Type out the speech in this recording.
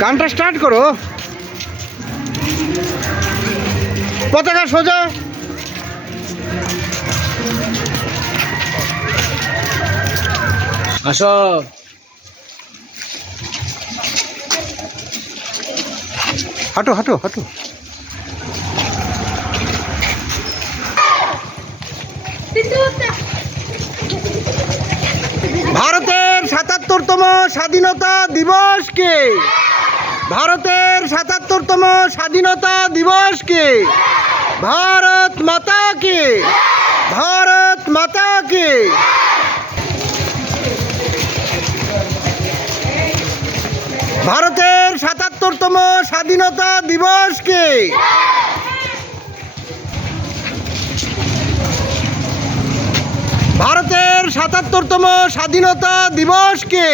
গানটা স্টার্ট করো। পতাকা সোজা। আসো। হাঁটো হাঁটো হাঁটো। ভারতের ৭৭তম স্বাধীনতা দিবসকে, ভারতের ৭৭তম স্বাধীনতা দিবসকে, ভারত মাতাকে, ভারত মাতাকে। ভারতের ৭৭তম স্বাধীনতা দিবসকে, ভারতের ৭৭তম স্বাধীনতা দিবসকে